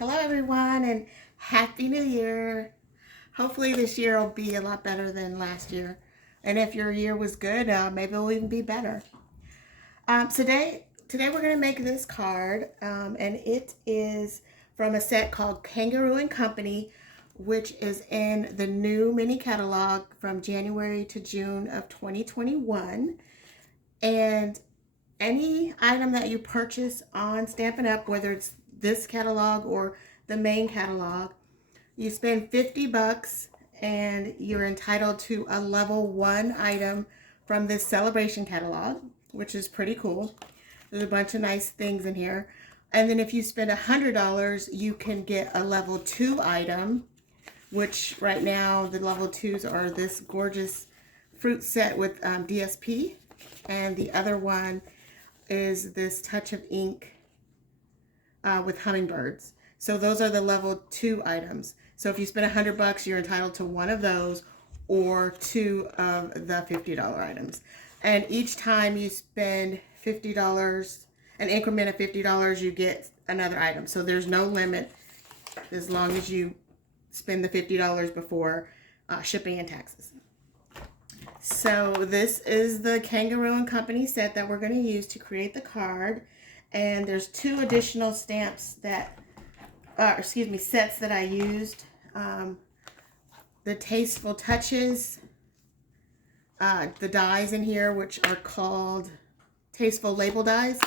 Hello everyone and Happy New Year. Hopefully this year will be a lot better than last year. And if your year was good, maybe it'll even be better. Today we're going to make this card and it is from a set called Kangaroo Company, which is in the new mini catalog from January to June of 2021. And any item that you purchase on Stampin' Up, whether it's this catalog or the main catalog, you spend 50 bucks and you're entitled to a level 1 item from this celebration catalog, which is pretty cool. There's a bunch of nice things in here. And then if you spend $100, you can get a level 2 item, which right now the level 2s are this gorgeous fruit set with DSP, and the other one is this touch of ink with hummingbirds. So those are the level 2 items. So if you spend $100, you're entitled to one of those or 2 of the $50 items. And each time you spend $50, an increment of $50, you get another item. So there's no limit as long as you spend the $50 before shipping and taxes. So this is the Kangaroo Company set that we're going to use to create the card. And there's 2 additional stamps that, sets that I used. The Tasteful Touches, the dies in here, which are called Tasteful label dies.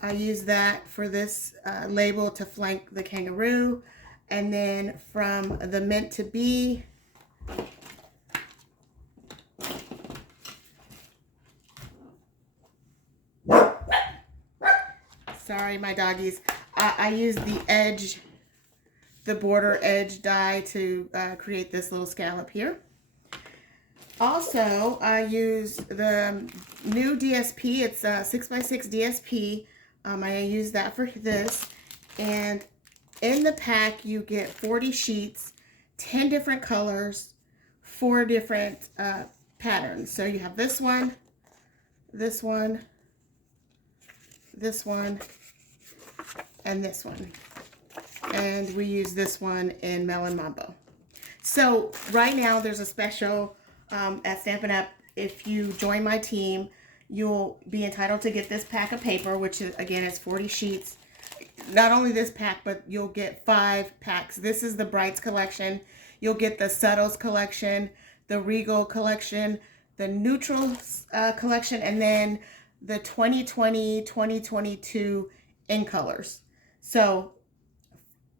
I use that for this label to flank the kangaroo. And then from the Meant to Be, sorry, my doggies. I use the border edge die to create this little scallop here. Also, I use the new DSP. It's a 6x6 DSP. I use that for this. And in the pack, you get 40 sheets, 10 different colors, 4 different patterns. So you have this one, this one, this one, and this one. And we use this one in Melon Mambo. So right now there's a special at Stampin' Up. If you join my team, you'll be entitled to get this pack of paper, which is, again, is 40 sheets. Not only this pack, but you'll get 5 packs. This is the Brights collection. You'll get the Subtles collection, the Regal collection, the Neutrals collection, and then the 2020, 2022 in colors. So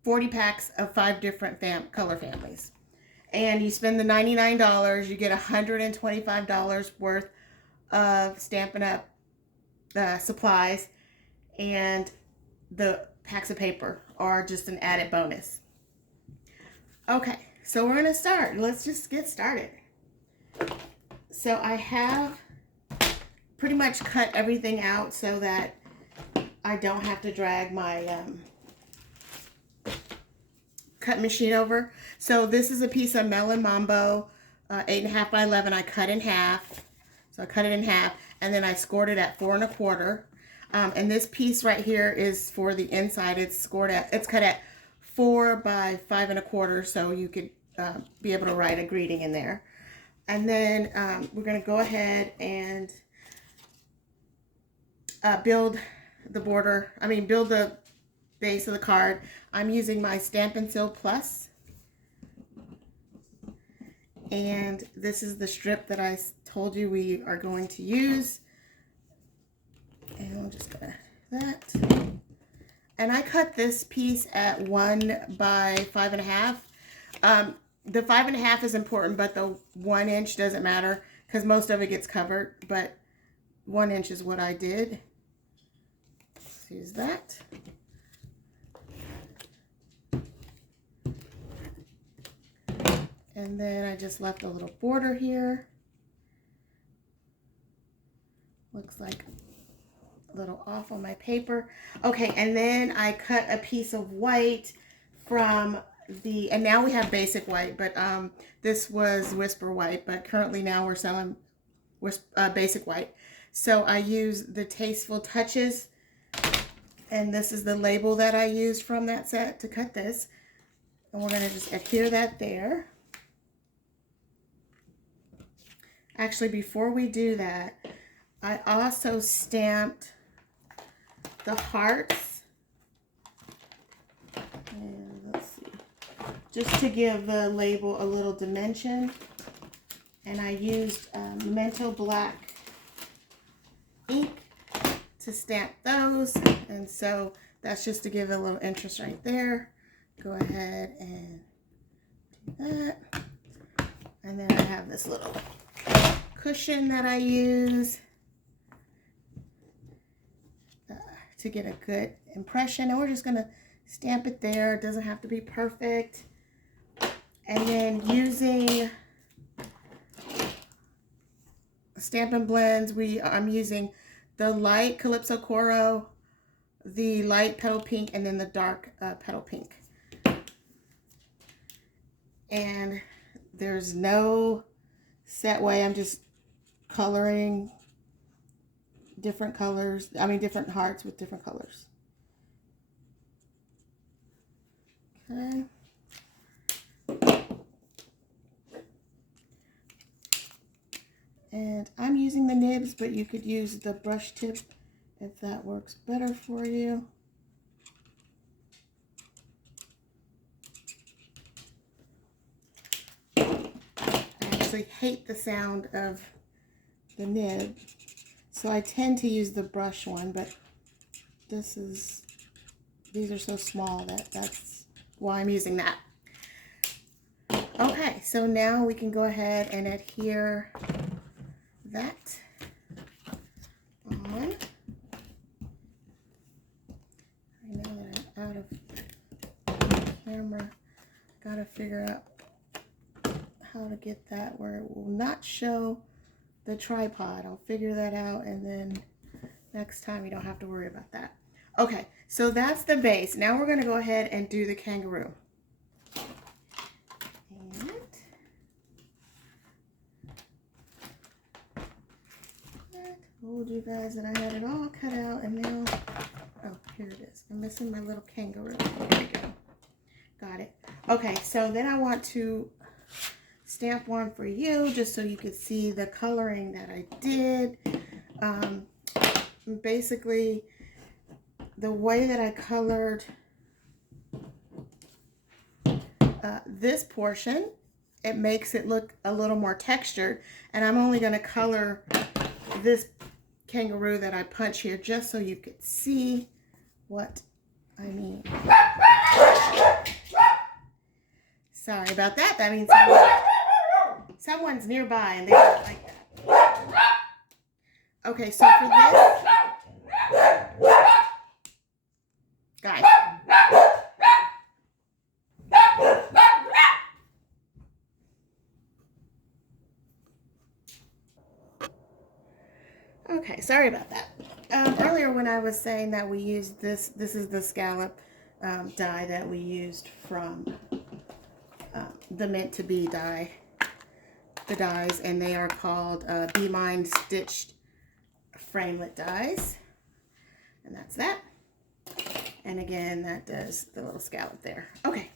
40 packs of 5 different color families. And you spend the $99, you get $125 worth of Stampin' Up supplies, and the packs of paper are just an added bonus. Okay, so we're gonna start. Let's just get started. So I have pretty much cut everything out so that I don't have to drag my cut machine over. So this is a piece of Melon Mambo, 8.5 by 11. I cut in half. So I cut it in half, and then I scored it at 4 1/4. And this piece right here is for the inside. It's cut at 4 by 5 1/4, so you could be able to write a greeting in there. And then we're going to go ahead and build the base of the card. I'm using my Stampin' Seal Plus. And this is the strip that I told you we are going to use. And we'll just go that. And I cut this piece at 1 by 5 1/2. The 5 1/2 is important, but the 1 inch doesn't matter because most of it gets covered. But 1 inch is what I did. Let's use that. And then I just left a little border here. Looks like a little off on my paper. Okay, and then I cut a piece of white from and now we have basic white, but this was Whisper White, but currently now we're selling basic white. So I use the Tasteful Touches And this is the label that I used from that set to cut this. And we're going to just adhere that there. Actually, before we do that, I also stamped the hearts. And let's see. Just to give the label a little dimension. And I used Memento black ink to stamp those. And so that's just to give it a little interest right there. Go ahead and do that. And then I have this little cushion that I use to get a good impression. And we're just going to stamp it there. It doesn't have to be perfect. And then using Stampin' Blends, I'm using the light Calypso Coral, the light Petal Pink, and then the dark Petal Pink. And there's no set way. I'm just coloring different colors. I mean, different hearts with different colors. Okay. And I'm using the nibs, but you could use the brush tip if that works better for you. I actually hate the sound of the nib, so I tend to use the brush one, but these are so small that's why I'm using that. Okay, so now we can go ahead and adhere that on. I know that I'm out of camera. Gotta figure out how to get that where it will not show the tripod. I'll figure that out, and then next time you don't have to worry about that. Okay, so that's the base. Now we're going to go ahead and do the kangaroo. And I told you guys that I had it all cut out, and now, oh, here it is. I'm missing my little kangaroo. There we go. Got it. Okay, so then I want to stamp one for you just so you could see the coloring that I did. Basically, the way that I colored this portion, it makes it look a little more textured, and I'm only going to color this kangaroo that I punch here just so you could see what I mean. Sorry about that. That means someone's nearby and they don't like that. Okay, so for this, guys. Okay, sorry about that. Earlier when I was saying that we used this is the scallop die that we used from the Meant to Be die, the dies, and they are called Be Mine Stitched Framelit dies, and that's that. And again, that does the little scallop there. Okay,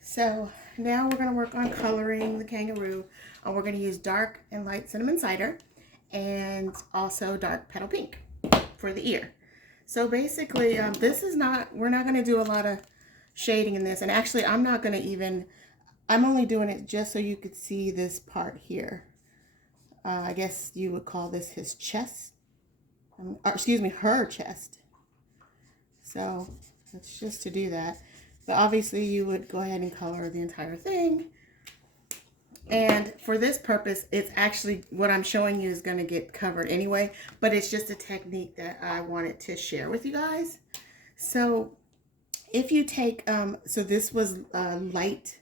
so now we're going to work on coloring the kangaroo. We're going to use dark and light cinnamon cider and also dark petal pink for the ear. So basically, this is not, we're not going to do a lot of shading in this. And actually, I'm not going to even, I'm only doing it just so you could see this part here. I guess you would call this his chest. Or excuse me, her chest. So it's just to do that. But obviously you would go ahead and color the entire thing. And for this purpose, it's actually what I'm showing you is going to get covered anyway. But it's just a technique that I wanted to share with you guys. So if you take, so this was light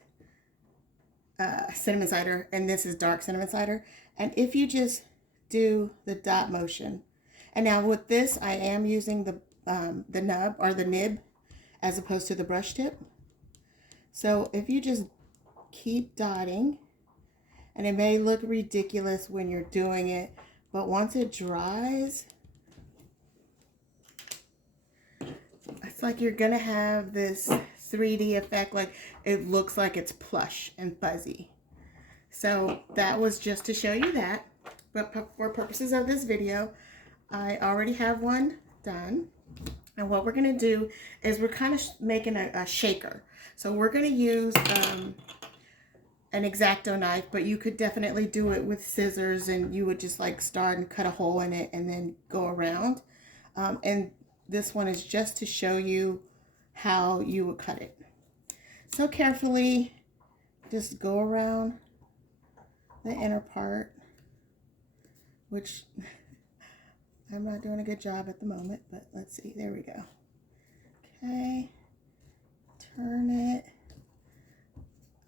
cinnamon cider, and this is dark cinnamon cider. And if you just do the dot motion, and now with this, I am using the nub or the nib as opposed to the brush tip. So if you just keep dotting, and it may look ridiculous when you're doing it, but once it dries, like you're gonna have this 3D effect, like it looks like it's plush and fuzzy. So that was just to show you that. But for purposes of this video, I already have one done. And what we're gonna do is we're kind of making a shaker. So we're gonna use an X-Acto knife, but you could definitely do it with scissors, and you would just like start and cut a hole in it and then go around. And this one is just to show you how you would cut it. So carefully, just go around the inner part, which I'm not doing a good job at the moment, but let's see, there we go. Okay, turn it,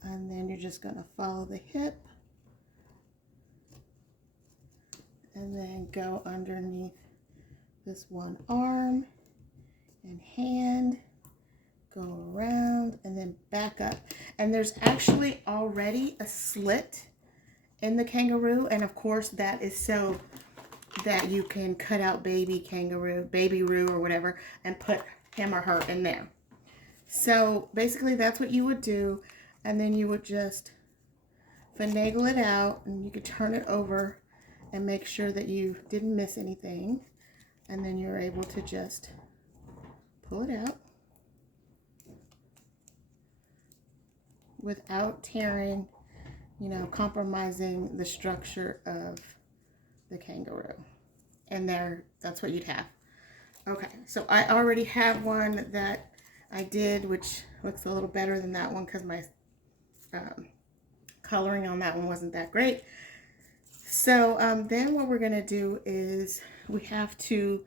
and then you're just gonna follow the hip, and then go underneath this one arm and hand, go around, and then back up. And there's actually already a slit in the kangaroo, and of course that is so that you can cut out baby kangaroo, baby roo or whatever, and put him or her in there. So basically that's what you would do, and then you would just finagle it out, and you could turn it over and make sure that you didn't miss anything, and then you're able to just pull it out without tearing, you know, compromising the structure of the kangaroo. And there, that's what you'd have. Okay, so I already have one that I did, which looks a little better than that one because my coloring on that one wasn't that great. So then what we're gonna do is we have to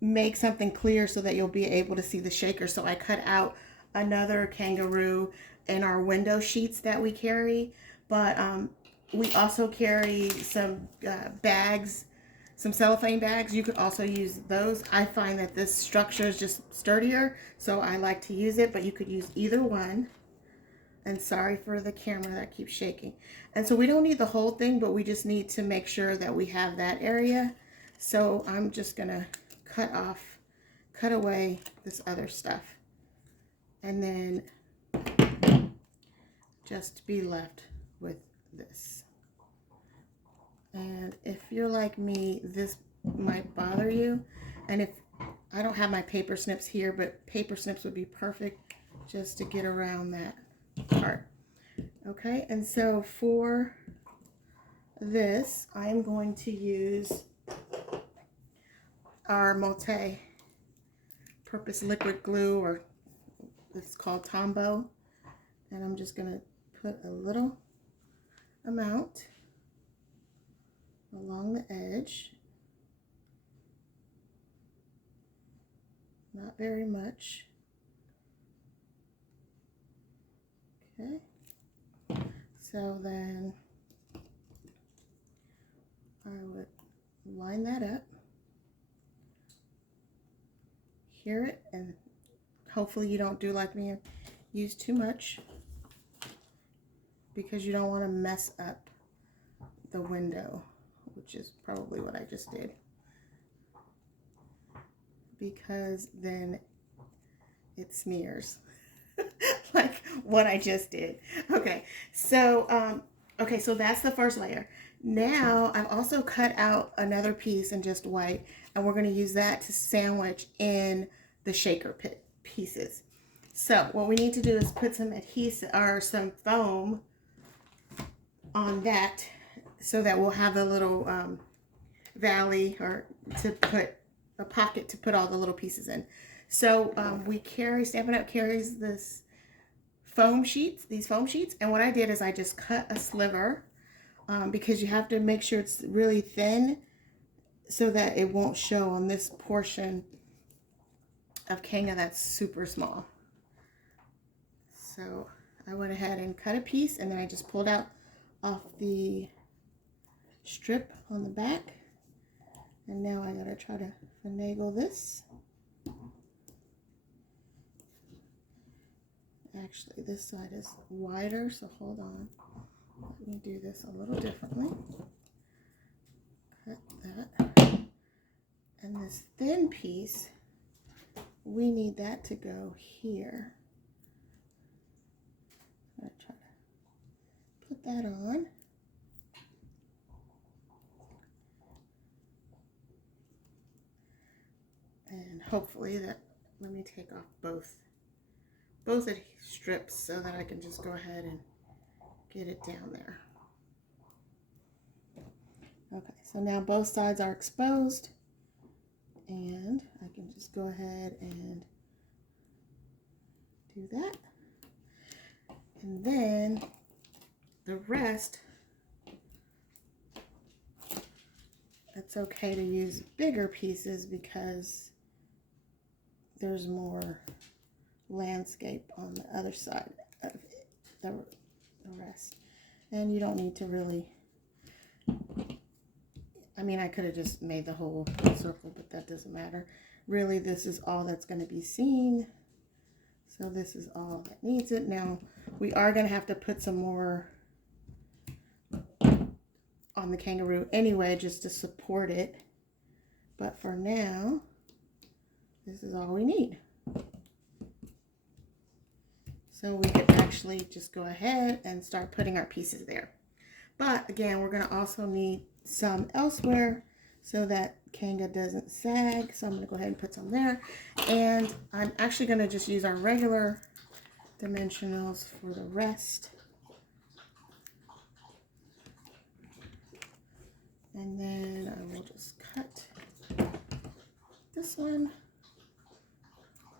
make something clear so that you'll be able to see the shaker. So I cut out another kangaroo in our window sheets that we carry, but we also carry some bags, some cellophane bags. You could also use those. I find that this structure is just sturdier, so I like to use it, but you could use either one. And sorry for the camera that keeps shaking. And so we don't need the whole thing, but we just need to make sure that we have that area. So I'm just gonna cut away this other stuff, and then just be left with this. And if you're like me, this might bother you. And if I don't have my paper snips here, but paper snips would be perfect just to get around that part. Okay, and so for this, I'm going to use our multi-purpose liquid glue, or it's called Tombow, and I'm just going to put a little amount along the edge, not very much. Okay, so then I would line that up, hear it, and hopefully you don't do like me and use too much, because you don't want to mess up the window, which is probably what I just did, because then it smears like what I just did. Okay, so so that's the first layer. Now I've also cut out another piece in just white, and we're going to use that to sandwich in the shaker pieces. So what we need to do is put some adhesive or some foam on that, so that we'll have a little valley, or to put a pocket to put all the little pieces in. So we carry, Stampin' Up! Carries this foam sheets, these foam sheets, and what I did is I just cut a sliver, because you have to make sure it's really thin so that it won't show on this portion of Kanga that's super small. So I went ahead and cut a piece, and then I just pulled out off the strip on the back, and now I gotta try to finagle this. Actually, this side is wider, so hold on. Let me do this a little differently. Cut that. And this thin piece we need that to go here. I'm going to try to put that on. And hopefully that, let me take off both strips so that I can just go ahead and get it down there. Okay, so now both sides are exposed, and I can just go ahead and do that. And then the rest, it's okay to use bigger pieces because there's more landscape on the other side of the rest. And you don't need to really, I mean, I could have just made the whole circle, but that doesn't matter. Really, this is all that's going to be seen. So this is all that needs it. Now, we are going to have to put some more on the kangaroo anyway, just to support it. But for now, this is all we need. So we could actually just go ahead and start putting our pieces there. But again, we're going to also need some elsewhere so that Kanga doesn't sag. So I'm going to go ahead and put some there. And I'm actually going to just use our regular dimensionals for the rest. And then I will just cut this one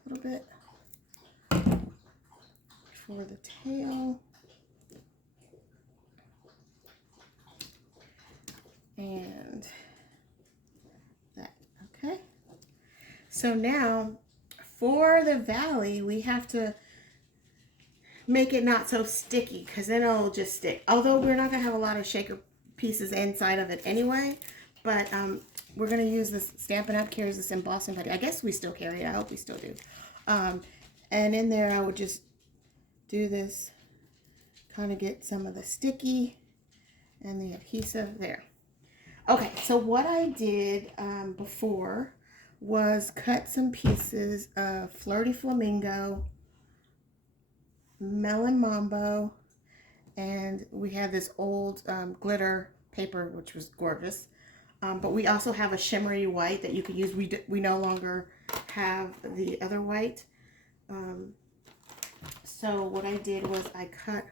a little bit for the tail. And that, okay. So now for the valley, we have to make it not so sticky because then it'll just stick. Although we're not gonna have a lot of shaker pieces inside of it anyway, but we're gonna use this Stampin' Up! Carries this embossing putty. I guess we still carry it. I hope we still do. And in there, I would just do this, kind of get some of the sticky and the adhesive there. Okay, so what I did before was cut some pieces of Flirty Flamingo, Melon Mambo, and we had this old glitter paper, which was gorgeous. But we also have a shimmery white that you could use. We no longer have the other white. So what I did was I cut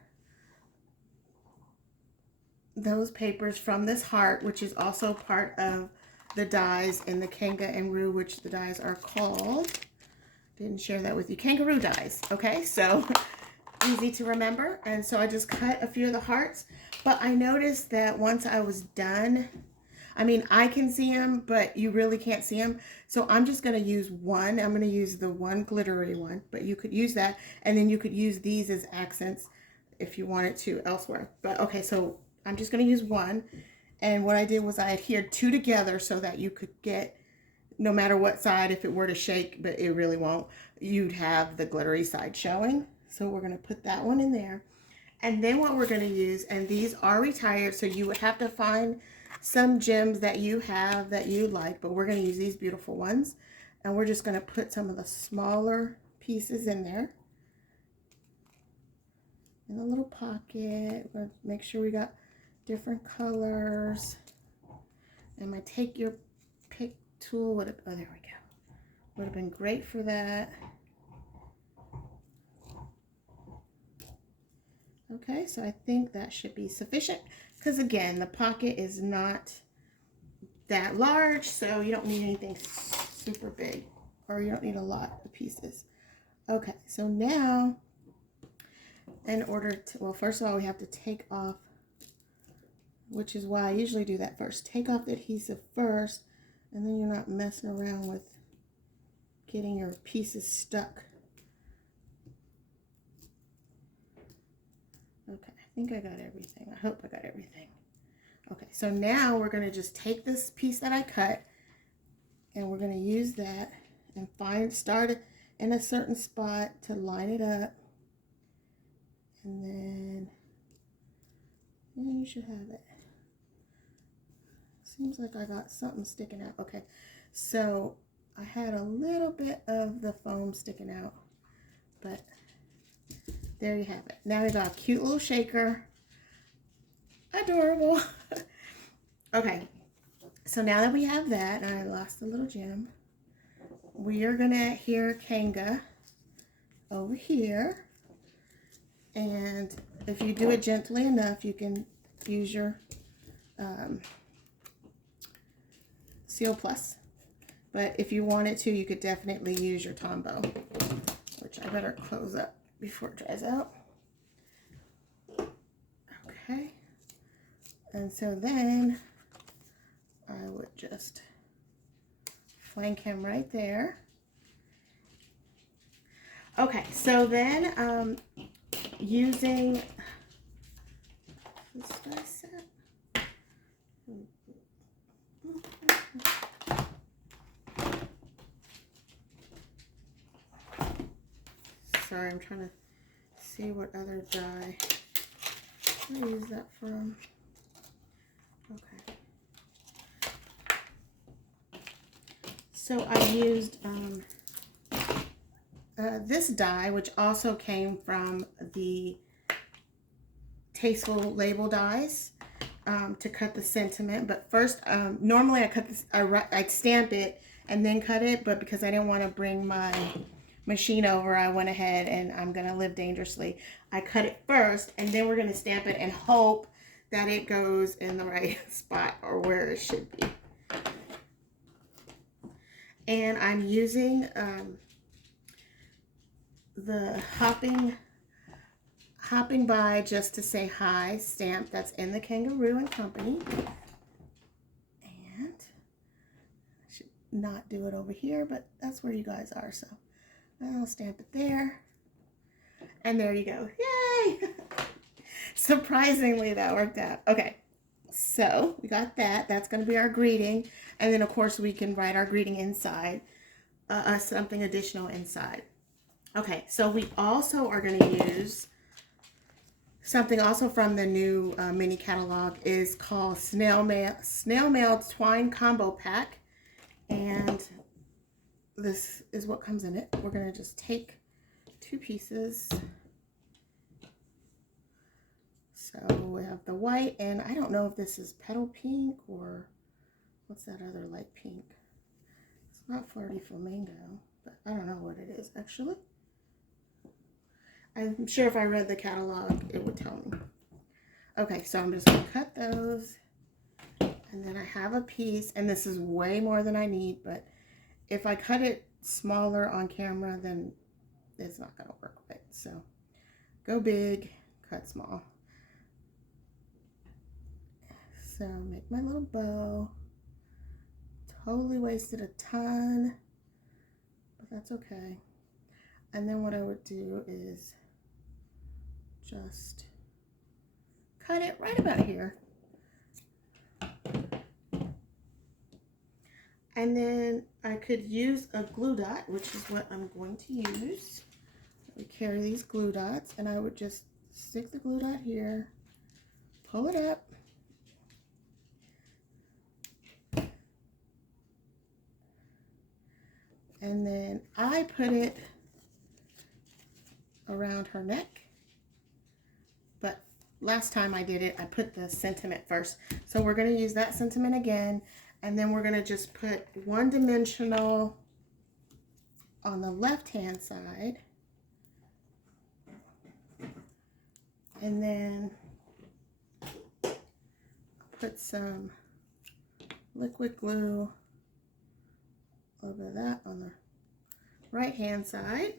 those papers from this heart, which is also part of the dies in the Kangaroo, which the dies are called. Didn't share that with you. Kangaroo dies. Okay, so easy to remember. And so I just cut a few of the hearts. But I noticed that once I was done, I mean, I can see them, but you really can't see them. So I'm just going to use one. I'm going to use the one glittery one, but you could use that. And then you could use these as accents if you wanted to elsewhere. But okay, so I'm just going to use one. And what I did was I adhered two together so that you could get, no matter what side, if it were to shake, but it really won't, you'd have the glittery side showing. So we're going to put that one in there. And then what we're going to use, and these are retired, so you would have to find some gems that you have that you like, but we're going to use these beautiful ones. And we're just going to put some of the smaller pieces in there. In a little pocket. We're going to make sure we got different colors. And my take your pick tool would have, oh, there we go. Would have been great for that. Okay, so I think that should be sufficient because again, the pocket is not that large, so you don't need anything super big, or you don't need a lot of pieces. Okay, so now in order to, well, first of all, we have to take off, which is why I usually do that first. Take off the adhesive first, and then you're not messing around with getting your pieces stuck. Okay, I think I got everything. I hope I got everything. Okay, so now we're going to just take this piece that I cut, and we're going to use that and start it in a certain spot to line it up. And then you should have it. Seems like I got something sticking out. Okay, so I had a little bit of the foam sticking out, but there you have it. Now we got a cute little shaker. Adorable. Okay, so now that we have that, and I lost the little gem, we are gonna hear Kanga over here. And if you do it gently enough, you can use your Seal Plus. But if you wanted to, you could definitely use your Tombow, which I better close up before it dries out. Okay. And so then I would just flank him right there. Okay, so then using this die set. Sorry, I'm trying to see what other die I use that from. Okay. So I used this die, which also came from the Tasteful label dies, to cut the sentiment. But first, normally I cut this, I'd stamp it and then cut it, but because I didn't want to bring my machine over, I went ahead and I'm gonna live dangerously. I cut it first, and then we're gonna stamp it and hope that it goes in the right spot or where it should be. And I'm using the hopping by just to say hi stamp that's in the Kangaroo Company. And I should not do it over here, but that's where you guys are, so I'll stamp it there. And there you go. Yay! Surprisingly, that worked out. Okay, so we got that. That's going to be our greeting. And then, of course, we can write our greeting inside, something additional inside. Okay, so we also are going to use something also from the new mini catalog, is called Snail Mail Twine Combo Pack. And this is what comes in it. We're going to just take 2 pieces. So we have the white, and I don't know if this is Petal Pink or what's that other light pink. It's not Flirty Flamingo, but I don't know what it is actually. I'm sure if I read the catalog, it would tell me. Okay, so I'm just going to cut those. And then I have a piece, and this is way more than I need, but if I cut it smaller on camera, then it's not going to work right. So go big, cut small. So make my little bow. Totally wasted a ton, but that's okay. And then what I would do is just cut it right about here. And then I could use a glue dot, which is what I'm going to use. We carry these glue dots, and I would just stick the glue dot here, pull it up, and then I put it around her neck. But last time I did it, I put the sentiment first. So we're going to use that sentiment again. And then we're going to just put 1 dimensional on the left-hand side. And then put some liquid glue, a little bit of that on the right-hand side.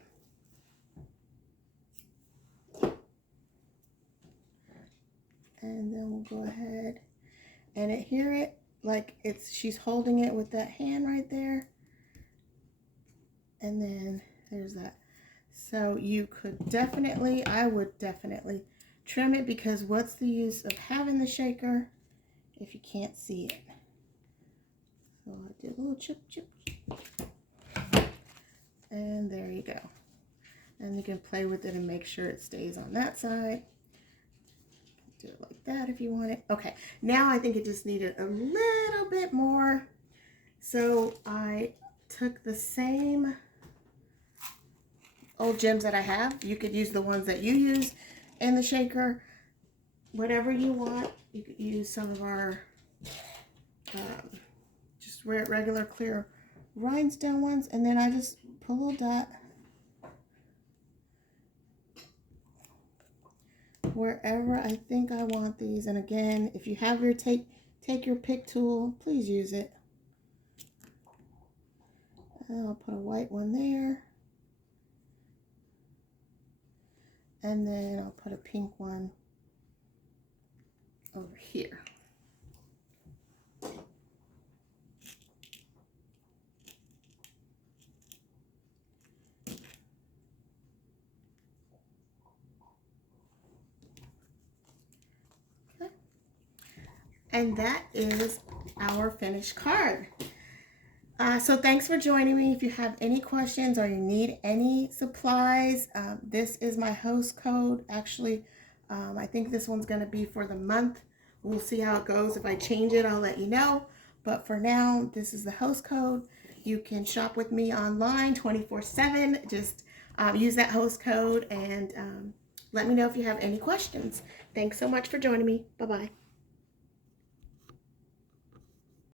And then we'll go ahead and adhere it like she's holding it with that hand right there. And then there's that. So you could definitely, I would definitely trim it, because what's the use of having the shaker if you can't see it? So I did a little chip. And there you go. And you can play with it and make sure it stays on that side. Do it like that if you want it. Okay, now I think it just needed a little bit more. So I took the same old gems that I have. You could use the ones that you use in the shaker, whatever you want. You could use some of our just regular clear rhinestone ones, and then I just put a little dot wherever I think I want these. And again, if you have your take your pick tool, please use it. And I'll put a white one there, and then I'll put a pink one over here. Okay. And that is our finished card. So thanks for joining me. If you have any questions or you need any supplies, this is my host code. Actually, I think this one's going to be for the month. We'll see how it goes. If I change it, I'll let you know. But for now, this is the host code. You can shop with me online 24/7. Just use that host code and let me know if you have any questions. Thanks so much for joining me. Bye-bye.